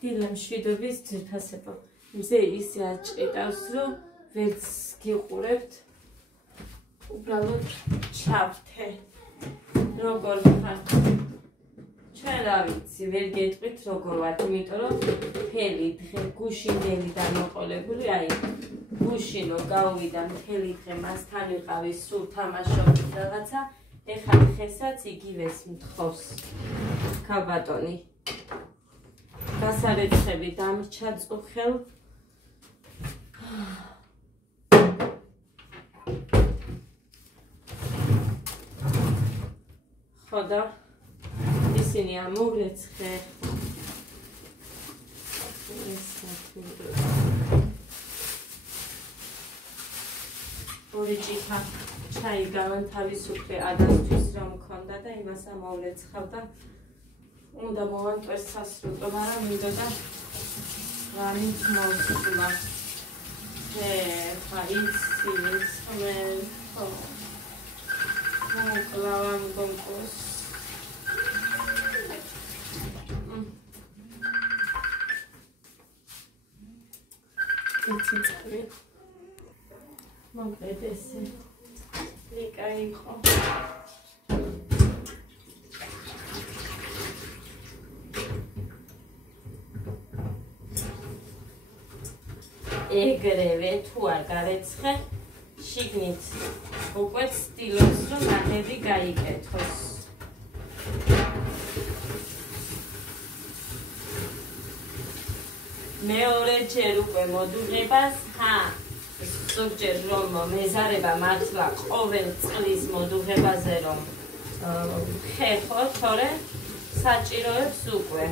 დილა მშვიდობის ძვირფასებო. მზე ისე აჭყიდავს, რომ ვერც გიყურებთ. უბრალოდ ჩავთე. როგორ ხართ? ჩვენ რა ვიცი, ვერ გეტყვით როგორ ვართ, იმიტომ რომ მთელი დღე გუშინდელი დამოყოლებული, აი გუშინ რომ გავვიდა მთელი დღე მასთან ვიყავი, სულ თამაშობთ რაღაცა, ეხლა დღესაც იგივეს მთხოვს. ქალბატონი. გასარეცხები დამრჩა წუხელ. ხოდა ისინი ამოვრეცხე. ორი ჭიქა ჩაი გავანთავისუფლე ადასთვის რომ მქონდა და იმას ამოვრეცხავდა. უნდა მოვანტვეს სასრუტო, მაგრამ მინდოდა რამით მოვსულა. ხა იცი მისმენ, ხო. მოკლავამ გონკოს. ციცი მოკლედ ესე ლიკა იყო. ეგრევე თუ არ გარეცხე, შიგნით უკვე ცდილობს, რომ ნადები გაიკეთოს. მეორეჯერ უკვე მოდუღებას, ზოგჯერ რომ მეზარება მართლა ყოველ წლის მოდუღებაზე რომ ხერხო, თორე საჭიროებს უკვე.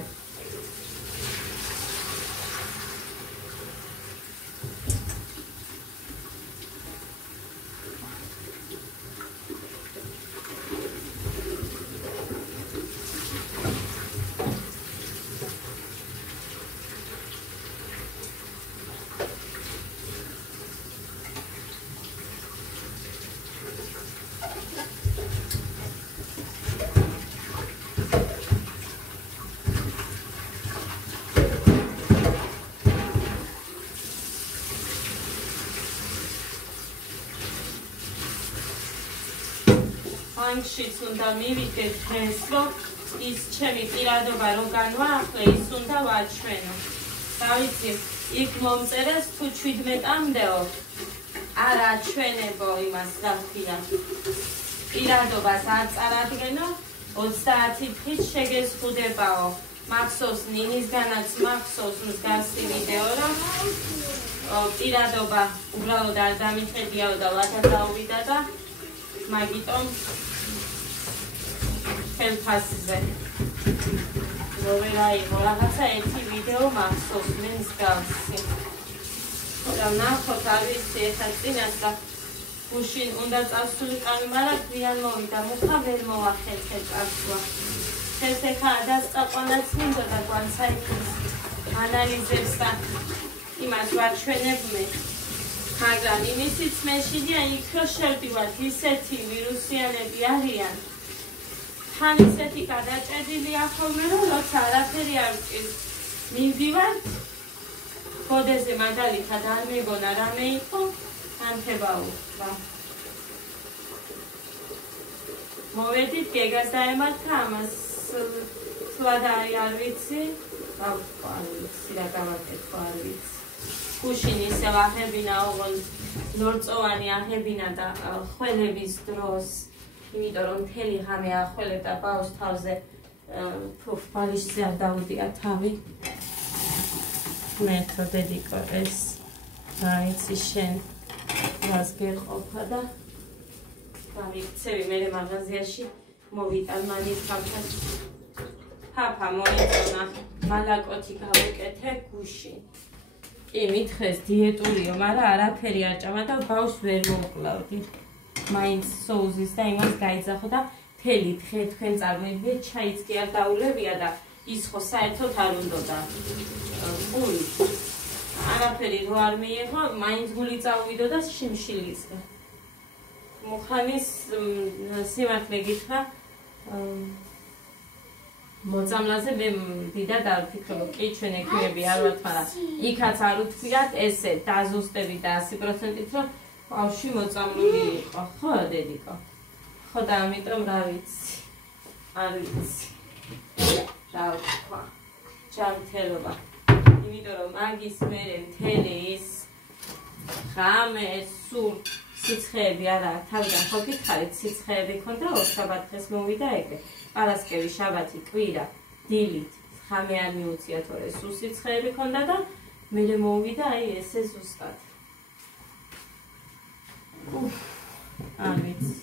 Angshit უნდა მივიდეთ დღეს, რომ ის ჩემი პირადობა რო განვაახლე, ის უნდა ვაჩვენო. დავიცი, იქ მომწერეს თუ 17-მდეო. არ აჩვენებო იმას, რა ქვია. პირადობას არ წარადგენო, 30 დღით შეგეზღუდებაო. მახსოვს ნინისგანაც მახსოვს მსგავსი ვიდეო, რომ პირადობა უბრალოდ არ დამიხედიაო და ლათა დაუვიდა და მაგიტომ ხელფასზე. როგორ აიღო რაღაცა ერთი ვიდეო მახსოვს მე მსგავსი. და ნახოთ არ ვიცი ეხლა წინას და გუშინ უნდა წასულიყავი, მაგრამ გვიან მოვიდა მუხა ვერ მოვახერხე წასვლა. ეს ეხლა დასწაყვანაც მინდოდა გვანცაიქის ანალიზებს და იმას ვაჩვენებ მე. მაგრამ იმისიც მეშინია იქ რო შევდივართ, ისეთი ვირუსიანები არიან. თან ისეთი გადაჭედილია ხოლმე, რომ როცა არაფერი არ ვჭირს, მივდივართ. გოდეზე მაგალითად არ მეგონა რამე იყო, ანთება უხდა. მოვედით გეგას დაემართა ამას სულად არ ვიცი. არ ვიცი რა გავაკეთო, არ ვიცი. გუშინ ისევ აღებინა ოღონდ ლორწოვანი აღებინა და ხველების დროს, იმიტომ რომ მთელი ღამე ახველებდა ბავშვს თავზე, ბალიშზე არ დაუდია თავი. მეთო დედიკო ეს რაიცი შენ მას გეყოფა და გამიქცევი მე მაღაზიაში მოვიტან მანით ხალხად. ფაფა მოიწონა მალაკოთი გავეკეთე გუშინ. კი მითხეს დიეტურიო, მაგრამ არაფერი არ ჭამა და ბავშვს ვერ მოვკლავდი. მაინც სოუზის და იმას გაიძახო და მთელი დღე თქვენ წარმოიდგინეთ, ჩაიც კი არ დაულებია და ის ხო საერთოდ არ უნდოდა. გული. არაფერი რო არ მიიღო, მაინც გული წავიდოდა შიმშილისგან. მუხანის სიმართლე გითხრა, მოწამლაზე მე დიდად არ ვფიქრობ, კი ჩვენ ექიმები არ ვართ, მაგრამ იქაც არ უთქვიათ ესე დაზუსტები და 100%-ით რომ ბავშვი მოწამლული იყო, ხო დედიკო? ხო და ამიტომ რა ვიცი. არ ვიცი. რა ვთქვა. ჯანმრთელობა. იმიტომ რომ მაგის მერე მთელი ის ღამე სულ სიცხეები არა, თავიდან ხო გითხარით, სიცხეები ქონდა ორშაბათ დღეს მოვიდა ეგრე. პარასკევი, შაბათი, კვირა, დილით, ღამე არ მიუწია თორე სულ სიცხეები ქონდა და მერე მოვიდა აი ესე ზუსტად. არ ვიცი.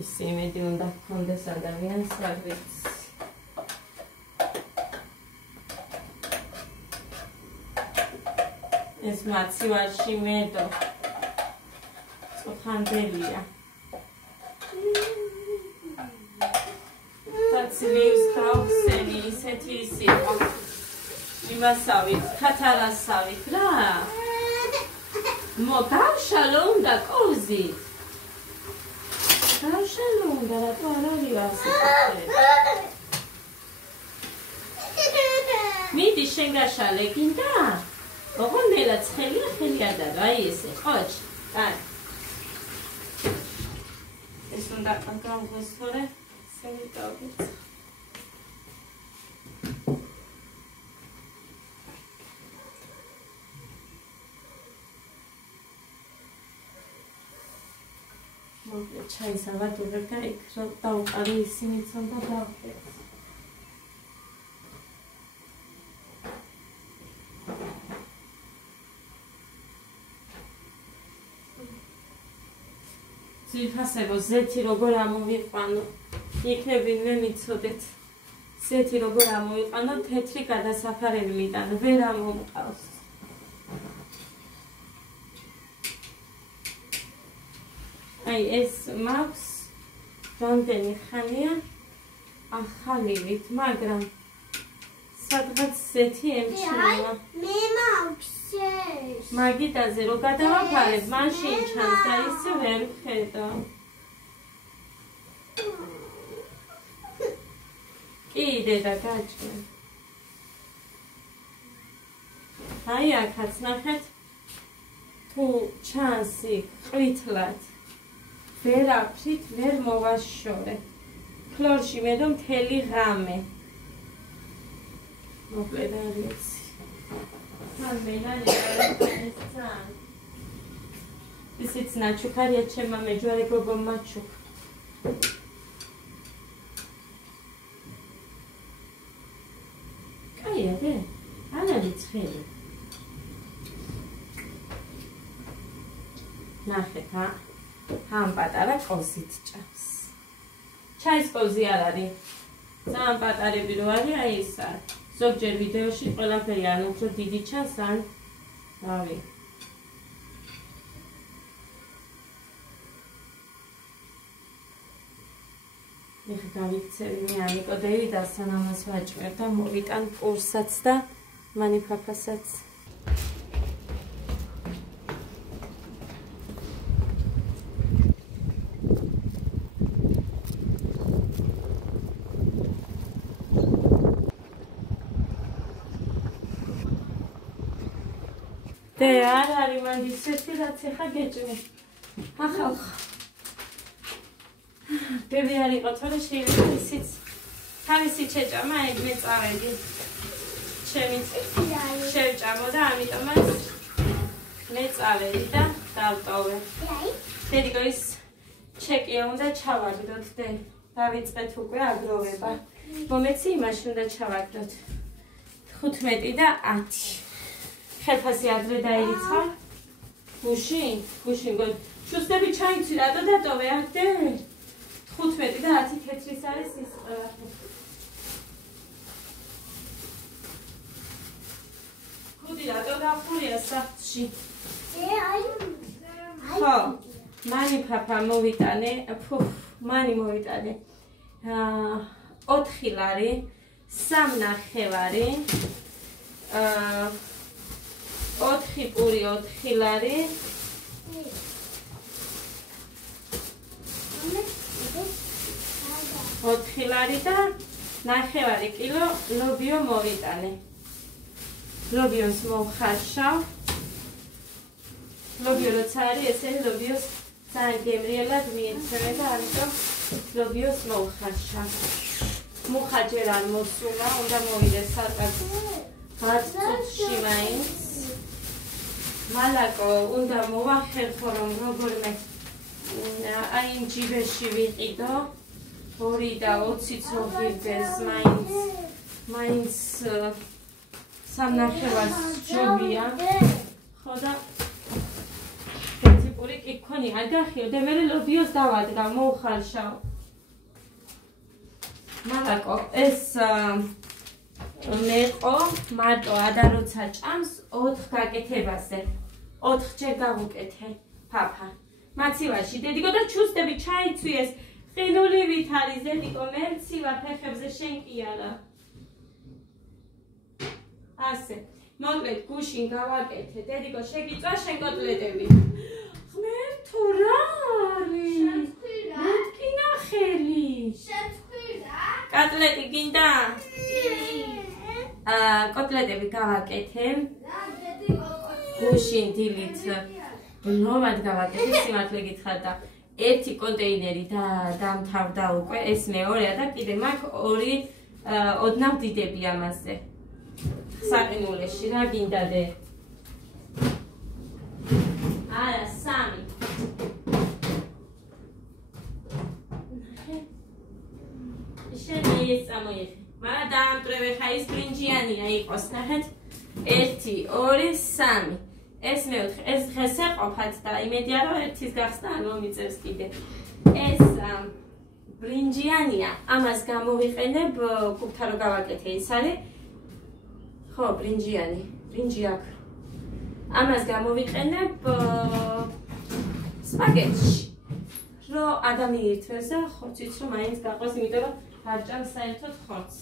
ის იმედი უნდა გქონდეს ადამიანს, არ ვიცი. ეს მაცივარში მედო წოხანდელია. ცივს გავხსენი ისეთი ის იყო. იმასავით, ქათარასავით რა. მოგავშალო უნდა კოზი. გავშალო უნდა რატო არ არის ასეთი. მიდი შენ გაშალე გინდა? ოღონ მელა ცხელია ხელი ადარო, აი ესე, ყოჩ, აი. ეს უნდა გავღოს თორე, სენი დავით. მოკლედ ჩაის ავადურებ და იქ რომ დავყარი ისინიც უნდა დავხდეს. ძირფასებო ზეთი როგორ ამოვიყვანო, იქნები მე მიცოდეთ. ზეთი როგორ ამოვიყვანო, თეთრი გადასაფარებლიდან ვერ ამომყავს. აი ეს მაქვს რამდენი ხანია ახალივით, მაგრამ სადღაც ზეთი ემჩნევა. მე მაქვს ეს. მაგიდაზე რო გადავაფარებ, მან შეიჩანს და ისე ვერ ვხედა. კი დედა გაჭრე. აი აქაც ნახეთ თუ ჩანს იქ ყვითლად. ვერაფრით ვერ მოვაშორე. ქლორში მედო მთელი ღამე. მოკლედ არ ვიცი. თან მენანი ეს ძალიან. ისიც ნაჩუქარია ჩემმა მეჯვარე გოგო მაჩუქ. კაია დე? არ არის ცხელი. ნახეთ ა. ამ პატარა კოზით ჭამს. ჩაის კოზი არ არის. ძალიან პატარები რო არის, აი ისა. ზოგჯერ ვიდეოში ყველაფერი ან უფრო დიდი ჩანს, ან რავი. ეხლა გავიქცევი მე ამიკოდეი და სანამ ამას ვაჭმევ და მოვიტან პურსაც და მანიფაფასაც. და არ არის მან ისეთი რაც ეხა გეჭმე. ახალ ბები არ იყო თორე შეიძლება ისიც თავისი შეჭამა ეგ მე წავედი. ჩემიც შევჭამო და ამიტომაც მე წავედი და დავტოვე. დედიკო ის ჩეკია უნდა ჩავაგდოთ და დავიწყეთ უკვე აგროვება. მომეცი იმაში უნდა ჩავაგდოთ 15 და 10. ხელფასი ადრე დაირიცხა. გუშინ გო შუსტები ჩაიცი რატო დატოვე აკდე? 15 და 10 თეთრის არის ის ყველაფერი. კუდი რატო დახურია საფში? ხო, მანი ფაფა მოვიტანე, მანი მოვიტანე. 4 ლარი, 3 ნახევარი. 4 პური 4 ლარი. 4 ლარი და 9 კილო ლობიო მოვიტანე. ლობიოს მოვხარშავ. ლობიო როცა არის, ესენი ლობიოს ძალიან გემრიელად მიეცემე და ამიტომ ლობიოს მოვხარშავ. მუხა ჯერ არ მოსულა, უნდა მოვიდეს სარკად 10 წუთში მაინც. მალაკო უნდა მოვახერხო, რომ როგორმე აი იმ ჯიბეში ვიყიდო 2 და 20 ცოხირდეს მაინც 3.5 ჯობია. ხო და პრინციპული კი გქონია, არ გახიო და მე ლობიოს დავადგა, მოვხარშავ. მალაკო ეს მეყო მარტო ადა როცა ჭამს 4 გაკეთებაზე. 4 ჯერ გავუკეთე ფაფა. მაცივაში დედიკო და ჩუსტები ჩაიცვიეს. ყინულივით არის დედიკო, მერცილა ფეხებზე შენ კი არა. ასე. მოკლედ გუშინ გავაკეთე. დედიკო შეგიწვა შენ კოტლეტები. ღმერთო რა არის? მეთქინა ხელი. შეცხვირა? კოტლეტი გინდა? კოტლეტები გავაკეთე. გუშინ დილით ბლომად გავაკეთე, სიმართლე გითხრათ და 1 კონტეინერი დამთავრდა უკვე, ეს მეორეა და კიდე მაქვს 2 ოდნავ დიდები ამაზე. საყინულეში რა გინდადე? არა, 3. შენ ეს წამოიღე. მაგრამ დაამტრევე ხა ის ბრინჯიანია იყოს, ნახეთ. 1, 2, 3. ეს მეოთხე, ეს დღეს ეყოფათ და იმედია რომ ერთის გახსნა არ მომიწევს კიდე. ეს ბრინჯიანია, ამას გამოვიყენებ კუპთა რო გავაკეთე ის არის. ხო, ბრინჯიანი, ბრინჯი აქვს. ამას გამოვიყენებ სპაგეთში. რო ადამიანი ირთმევს და ხორციც რომ მაინც გაყოს, იმიტომ რომ არ ჭამს საერთოდ ხორცს.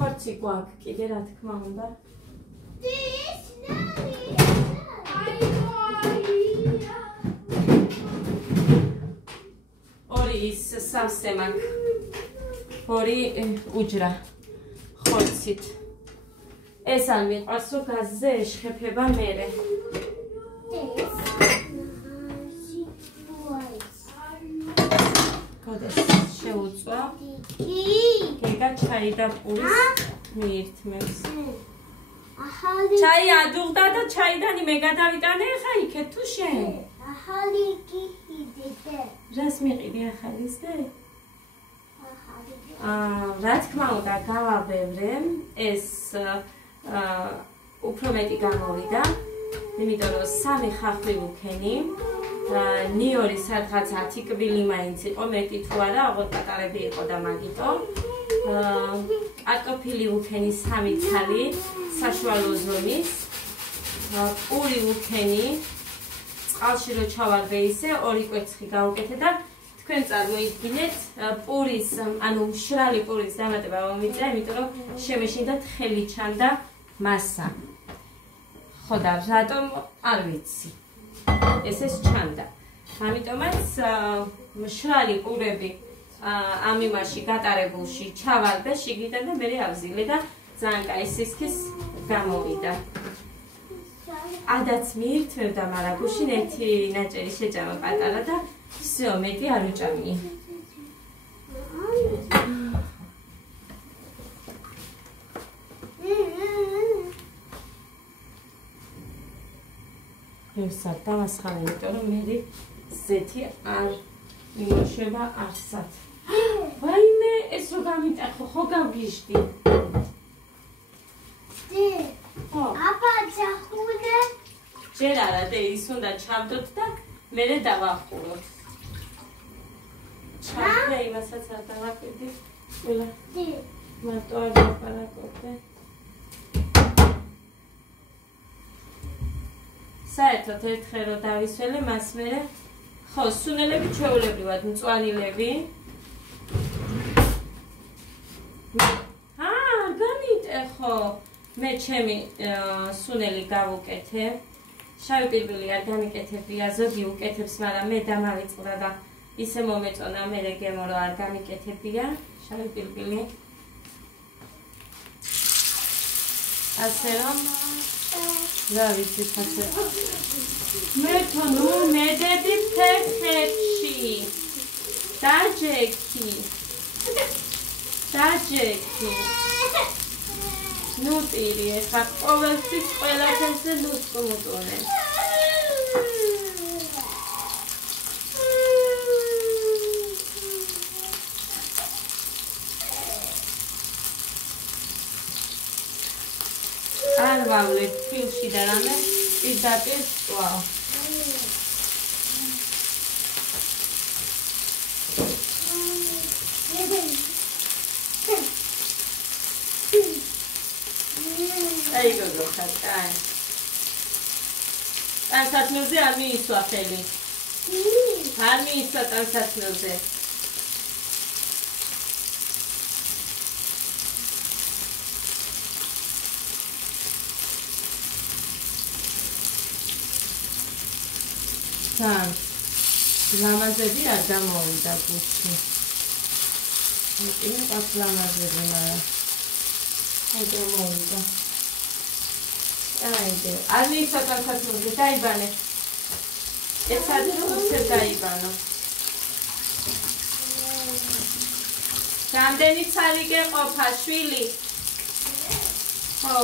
ხორცი გვაქვს კიდე რა თქმა უნდა. ორი ის სამსე მაქვს. 2 უჯრა ხორცით. ეს არ მიყვარს რომ გაზზე ეშხეფება მერე. გოდეს შეუწვა. გეგა ჩაი და პურის მიირთმევს. ჩაი ადუღდა და ჩაიდანი მე გადავიტანე ხა იქეთ თუ შენ? ახალი გიყიდე. რას მიყიდი ახალის და? რა თქმა უნდა გავაბევრე, ეს უფრო მეტი გამოვიდა, იმიტომ რომ 3 ხახვი ვუქენი, ნიორი სადღაც 10 კბილი მაინც იყო, მეტი თუ არა, აღარ პატარები იყო და მაგიტო. კარტოფილი ვუქენი 3 ცალი, საშუალო ზომის, პური ვუქენი, წყალში რო ჩავარდე ისე 2 კვერცხი გავუკეთე და თქვენ წარმოიდგინეთ პურის, ანუ მშრალი პურის დამატება მომიწია, იმიტომ რომ შემეშინდათ ხელი ჩანდა მასა. ხო და რატომ არ ვიცი. ესეც ჩანდა. ამიტომაც მშრალი პურები ამ იმაში გატარებულში ჩავარდე შიგნიდან და მე ავზილე და ძალიან კაი სისქის გამოვიდა. ადაც მიირთმევდა, მაგრამ გუშინ 1 ნაჭერი შეჭამა პატარა და всё, მეტი არ უჭამია. ვერსად დავასხამე, იმიტომ რომ მე ზეთი არ იმოშება არსად. ვაიმე, ეს რო გამიტახო, ხო გავგიჟდი. ხო. აბა ჯახუნე. ჯერ არა და ის უნდა ჩავდოთ და მერე დავახუროთ. ჩავდა იმასაც არ დავაკვირდი. ყველა. მარტო არ დავაპარაკობდე. საერთოდ ერთხელ რო დავისველე, მას მერე ხო, სუნელები ჩვეულებრივად მწვანილები. არ გამიტეხო. მე ჩემი სუნელი გავუკეთე. შავი პირბილი არ გამიკეთებია, ზოგი უკეთებს, მაგრამ მე დამავიწყდა და ისე მომეწონა მე გემო რომ არ გამიკეთებია შავი პირბილი. ასე რომ რა ვიცი ასე. მე თუნუ მედედი ფეხებში. დაჯექი. ნუ ტირი ეხა ყოველთვის ყველაფერზე ლუსკუმუტუნე. არ ვავლებ ფილში და რამე პირდაპირ ვწვავ. აი გოგო ხარ. ტანსაცმელზე არ მიისვა ხელი. არ მიისვა ტანსაცმელზე. თან ლამაზები არ გამოვიდა გუში. მე პას ლამაზები მაგრამ არ გამოვიდა. აიდე, არ მიისვა ტანსაცმელზე დაიბანე. ეს არის უცებ დაიბანო. რამდენი ცალი გეყოფა შვილი? ხო.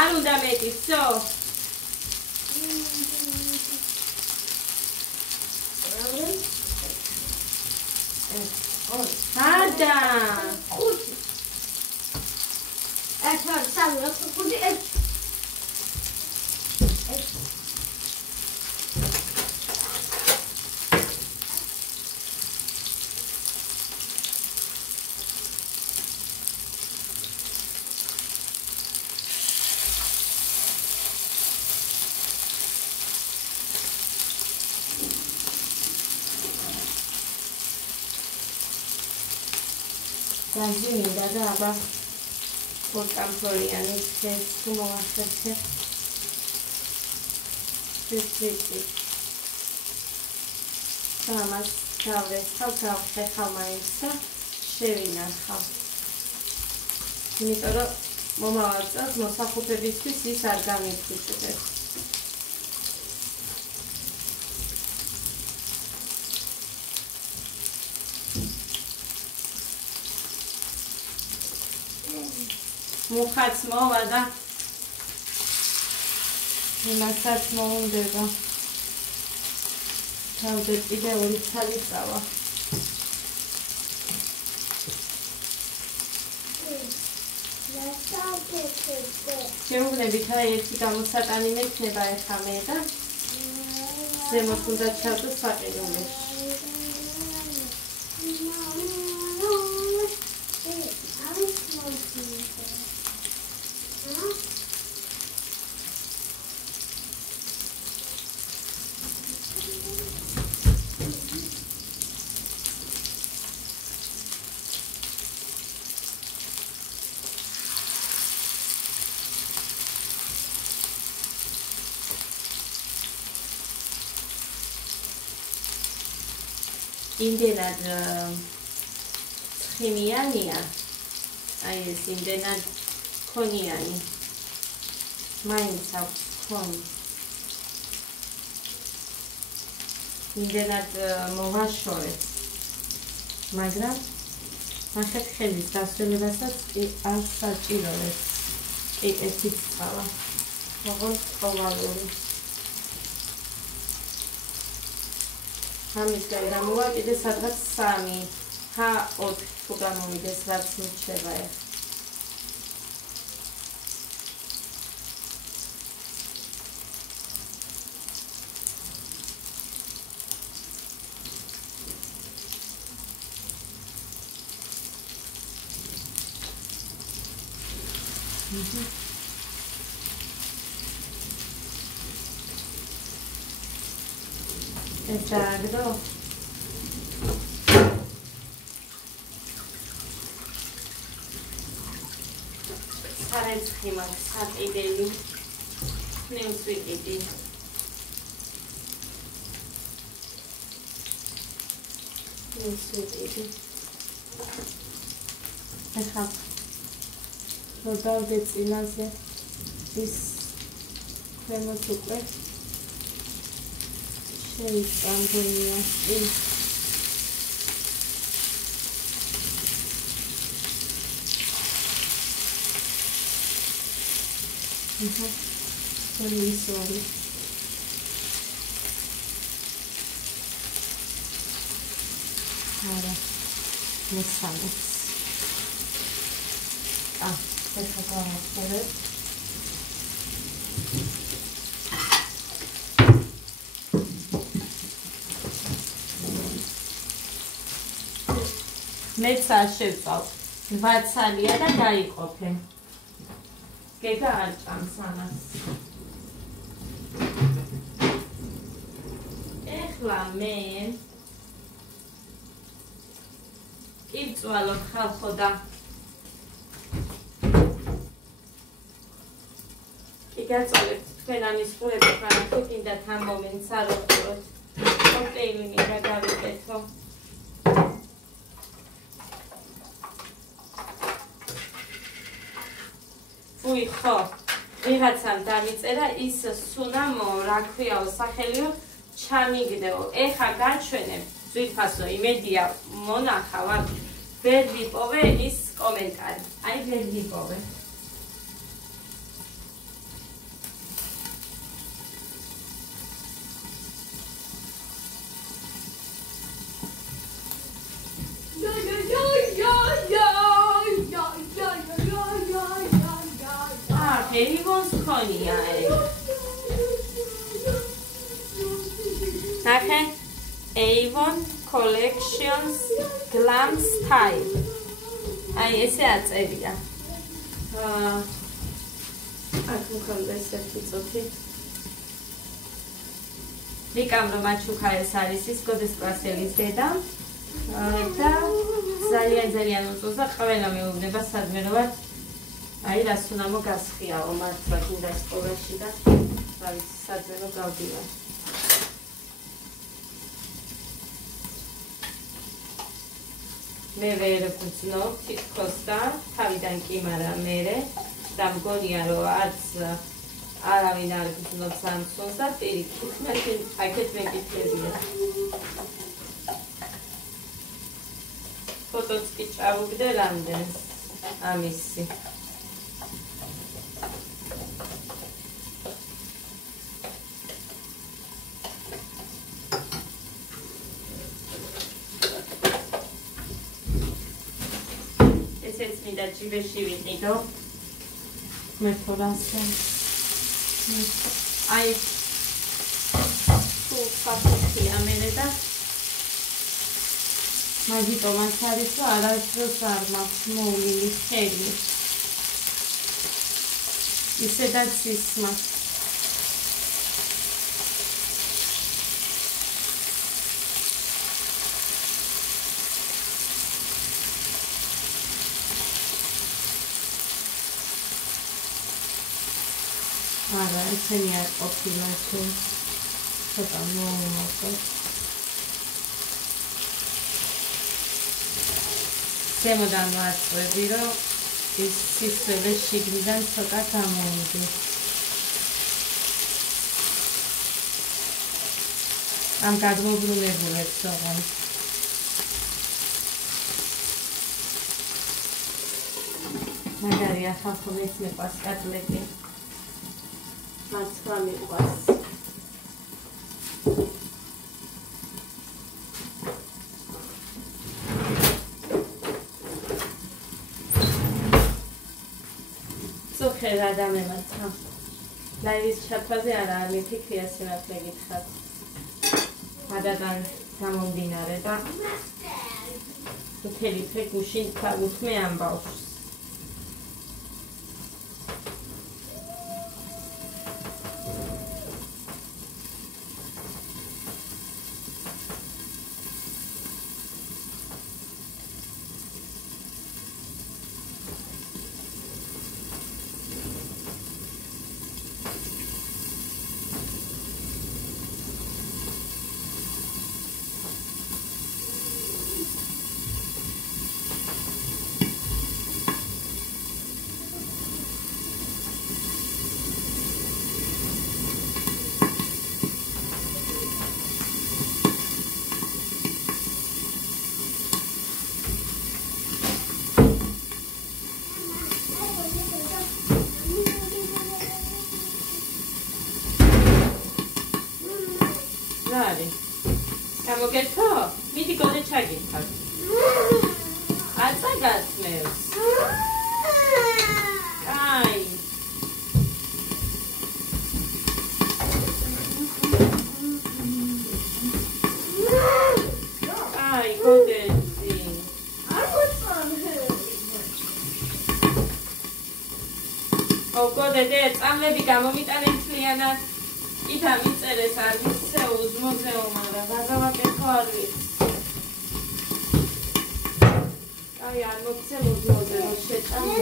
არ უნდა მეტი, всё. Ada. ხუთი. ეს ვარ სამი, ხუთი, ეს. Gazini da aba portampoliani che sumo afterche. Sì. Sama cave, ხალხა შევინახავ. იმიტომ რომ მომავალ წელს მოსახულებისთვის ის არ გამიფუჭდეს. მუხაც მოვა და იმასაც მოუნდება. თავზე კიდე ორი ცალი წავა. შემოგნებით აი ერთი გამოსატანი მექნება ეხა მე და ზემოთ უნდა ჩავდო საყიდულეში. იმდენად ცხიმიანია, აი ეს იმდენად ქონიანი, მაინც აქვს ქონი. იმდენად მოვაშორეთ, მაგრამ ნახეთ ხელის დასვენებასაც არ საჭიროებს ყიყეთის წყალა, როგორც ყოველური. ამის გარდა მოვა კიდე სადღაც 3, 4 თუ გამოვიდეს რაც მიჩება ეხლა. Exacto. სარეცხი მაქვს საყიდელი. ხნევს ვიყიდი. ახლა რო დავდე წინაზე ის ქვემოთ უკვე შეიწამგონია ის sorry. Ahora, mesamos. Deja vamos a ver. მეცა შევწავ. 8 ცალია და დაიყოფე. გეგა არ ჭამს ამას. ეხლა მე იწვალოთ ხალხო და იგაწოლეთ თქვენ ამის ყურები ხარ თუ კიდათ ამ მომენტს არ უყუროთ. კონტეინერი რა გავიკეთო. უი ხო, ვიღაცამ დამიწერა ის სუნამო, რა ქვიაო, სახელიო ჩამიგდეო. ეხა გაჩვენებ ძვირფასო იმედია მონახავ, ვერ ვიპოვე ის კომენტარი. აი ვერ ვიპოვე. Avon's Konya. Okay. Avon Collections Glam Style. Ai ese aწერია. აქ მქონდა ესეთი წუთი. რიკამ მაჩუკა ეს არის ის გოდეს კლასელის დედა. და ძალიან უწუხდა ყველა მეუბნება სადმე რომ აი რას უნდა მოგასხიაო მართლა გინდა სკოლაში და რა ვიცი სადმე რომ გავდივარ. მე ვერ ვგრძნობ თითქოს და თავიდან კი მარა მერე და მგონია რომ არც არავინ არ გრძნობს ამ სულს და პირიქით მაშინ აქეთ მეკითხებია. ფოტოც კი წავუგდე რამდენს ამისი. ესეც მინდა ჯიბეში ვიყიდო. მე თორასე. აი თუ ფასი ამერე და მაგიტო მას არის რომ არასდროს არ მაქვს მოვლილი ხელი. ისედაც ისმა. არა, ესენი არ ყოფილა თუ ცოტა მოუმოყო. ზემოდან ვაწვევი, რომ ის სისხლი შიგნიდან ცოტა გამოვიდეს. ამ გადმობრუნებულებს ოღონდ. მაგარია ხალხო მეცნებას კატლეტი. მათ სხვა მიყვარს. ხერ ადამიანთა ლაივის ჩათვაზე არა მიფიქრია სერაფლე გითხრათ. მადადან გამომდინარე და მთელი დღე გუშინ თავუთმე ამბავს. გამოგერთო? მიდი გოდე ჩაგირთავ. აწა გასმევს. აი. აი, გოდეცი. გოდე, წამლები გამომიტანე მთლიანად. იდა მიწერეს არ მისცეულს მუზეუმ არა, ვაგავაკეთო არ ვიცი. აი, არ მოგცემ უძმოზე, რომ შეჭამე.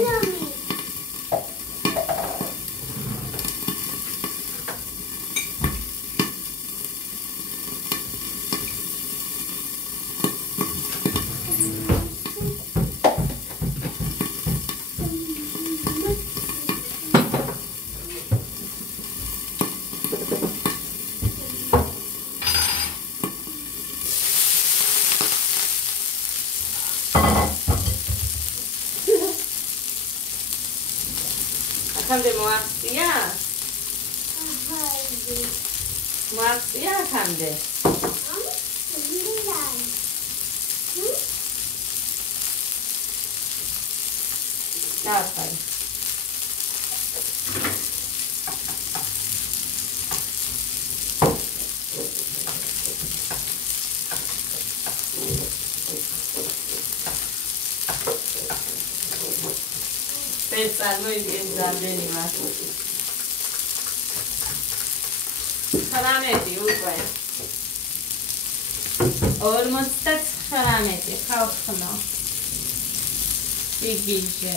Akande moaksia? Moaksia akande? Dapat. Pensar muy bien también y más. Xarameti uqve. Ormostat xarameti xavxno. Igije.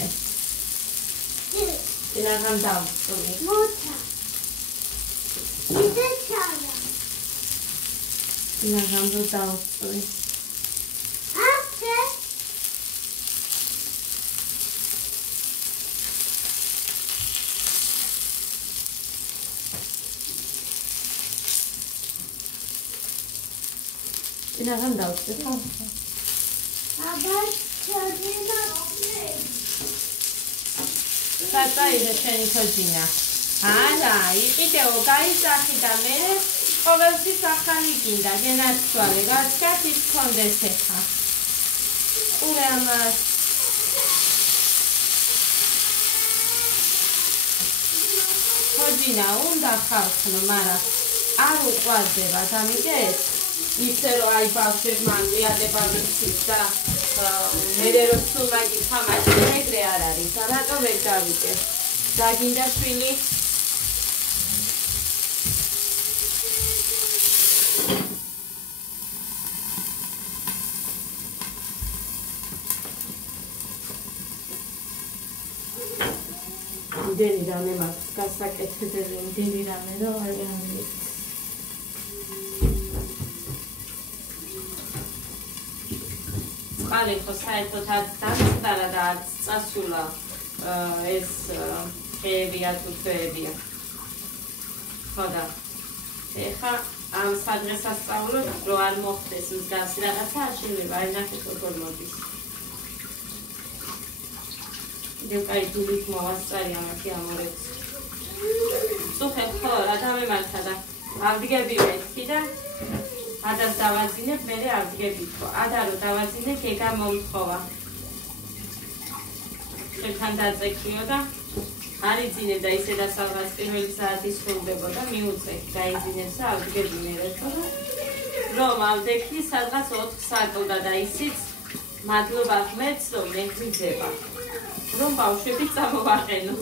Ilagam davtsuli. Mota. Ide chaya. Ilagam davtsuli. Ate. Ilagam davtsuli. Aba chadina. Tata ide შენი თოჯინა. არა, იყიდეო, გაიზახი და მე ყოველთვის ახალი გინდა, გენაცვალე, რაც გათის კონდეს ეხა. ყურე ამას. თოჯინა უნდა ხავხნო, მაგრამ არ უყვარდება, დამიგეთ? ისე რომ აი ბავშვებმა მიადება ვიცით და მე რომ სულ მაგის ხამაში ეგრე არ არის, რატო ვერ გავიგე? დაგინდა შვილი? იმდენი რამე მაქვს გასაკეთებელი, იმდენი რამე რომ არ ვიცი. წყალი ხო საერთოდ არ დამწყდარა და არ წასულა ეს ხეებია თუ თვეებია. ხო და ეხა ამ სადღესასწაულო რო არ მოხდეს მსგავსი რაღაცა აშლილება, აი ნახეთ როგორ მოდის. კიდევ კაი დულით მოვასწარი ამაში ამორებს. სუხე ხო რა დამემართა და ავდგები მეთქი და ადას დავაძინებ, მე ავდგებით ხო. ადა რო დავაძინებ, ეგა მომთხოვა. შენთან დაწექიო და არიძინებ და ისე და სადღაც პირველი საათი სრულდებოდა, მიუწევ, გაიძინებს და ავდგები მე ხო. რომ ავდექი სადღაც 4 საათოდა და ისიც მადლობა ღმერთს რომ მე გვიძება. რომ ბავშვები წამოვაყენო.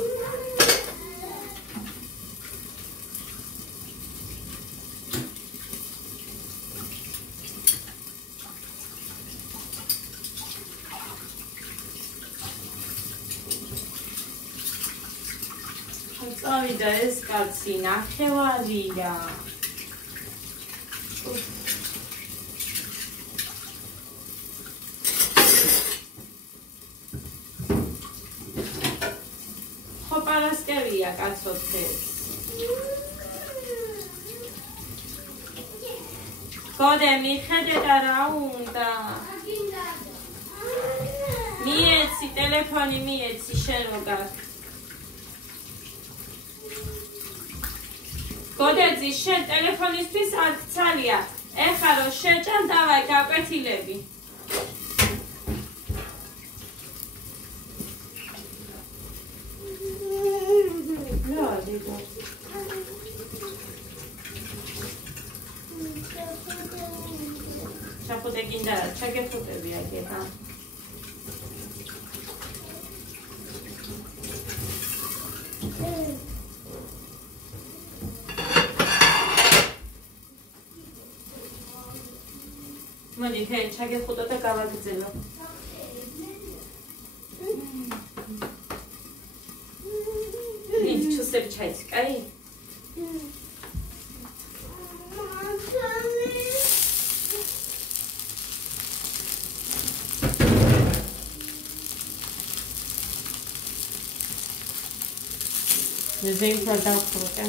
წავიდა ეს კაცი ნახევარია. ხო პარასკევია კაცოთეს. გოდე მიხედე და რა უნდა? მიეცი ტელეფონი მიეცი შენ როგარ. გოდეძი შენ ტელეფონისთვის აქცალია. ეხლა რომ შეჭამ დავაი გაკვეთილები. ჩაფუტე გინდა ჩაგეფუტები აგეთა. მოდი თე ჩაგეხუტო და გავაგრძელო. ის ჩუსები ჩაიც, კაი? ზეიმ რა დავხურე.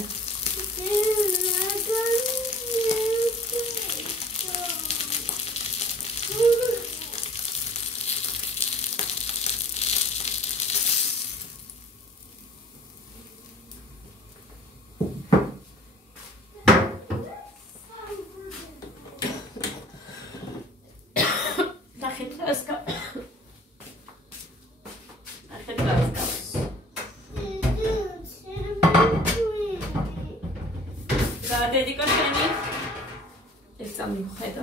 Dedicationi e sta mi credo